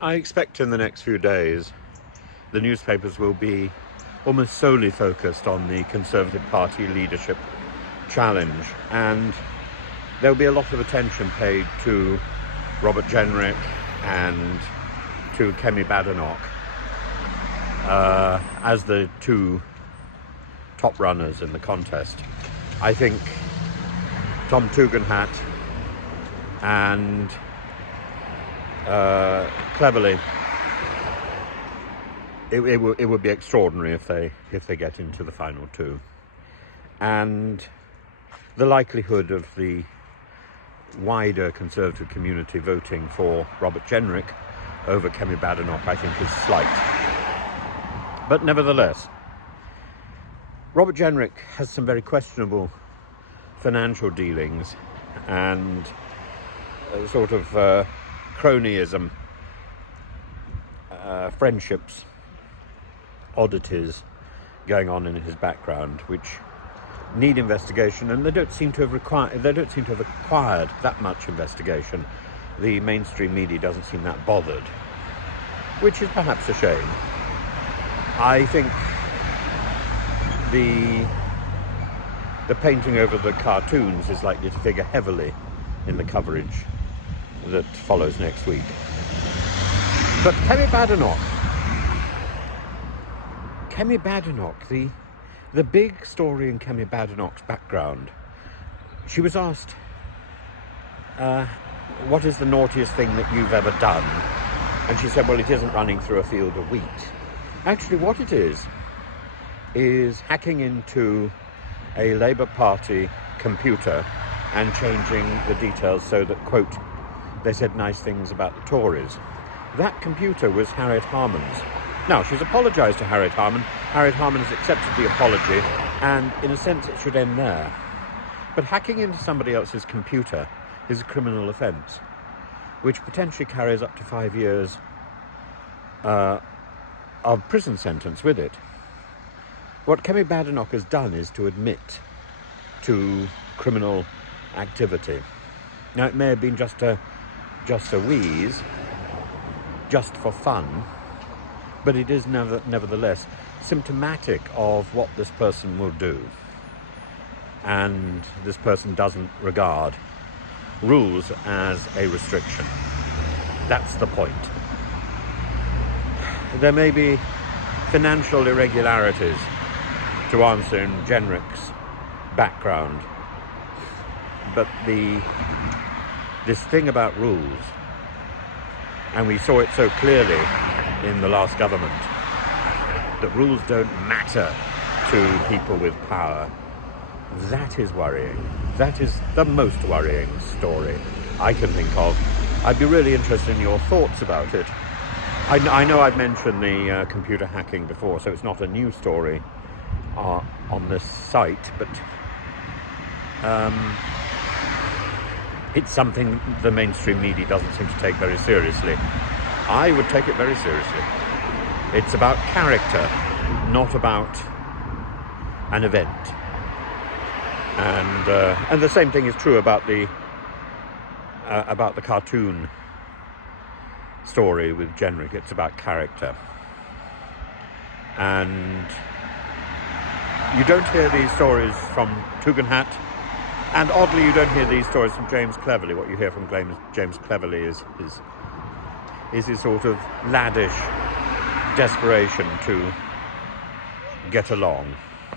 I expect in the next few days the newspapers will be almost solely focused on the Conservative Party leadership challenge, and there'll be a lot of attention paid to Robert Jenrick and to Kemi Badenoch as the two top runners in the contest. I think Tom Tugendhat and Cleverly, it would be extraordinary if they get into the final two, and the likelihood of the wider Conservative community voting for Robert Jenrick over Kemi Badenoch, I think, is slight. But nevertheless, Robert Jenrick has some very questionable financial dealings and sort of cronyism, friendships, oddities going on in his background, which need investigation, and they don't seem to have acquired that much investigation. The mainstream media doesn't seem that bothered, which is perhaps a shame. I think the painting over the cartoons is likely to figure heavily in the coverage that follows next week. But Kemi Badenoch, the big story in Kemi Badenoch's background, she was asked, what is the naughtiest thing that you've ever done? And she said, well, it isn't running through a field of wheat. Actually, what it is hacking into a Labour Party computer and changing the details so that, quote, they said nice things about the Tories. That computer was Harriet Harman's. Now, she's apologised to Harriet Harman. Harriet Harman has accepted the apology, and in a sense it should end there. But hacking into somebody else's computer is a criminal offence, which potentially carries up to 5 years of prison sentence with it. What Kemi Badenoch has done is to admit to criminal activity. Now, it may have been just a wheeze, just for fun, but it is nevertheless symptomatic of what this person will do. And this person doesn't regard rules as a restriction. That's the point. There may be financial irregularities to answer in Jenrick's background, but this thing about rules, and we saw it so clearly in the last government, that rules don't matter to people with power, that is worrying. That is the most worrying story I can think of. I'd be really interested in your thoughts about it. I know I've mentioned the computer hacking before, so it's not a new story on this site, but it's something the mainstream media doesn't seem to take very seriously. I would take it very seriously. It's about character, not about an event. And the same thing is true about the cartoon story with Jenrick. It's about character. And you don't hear these stories from Tugendhat, and oddly you don't hear these stories from James Cleverly. What you hear from James Cleverly is his sort of laddish desperation to get along.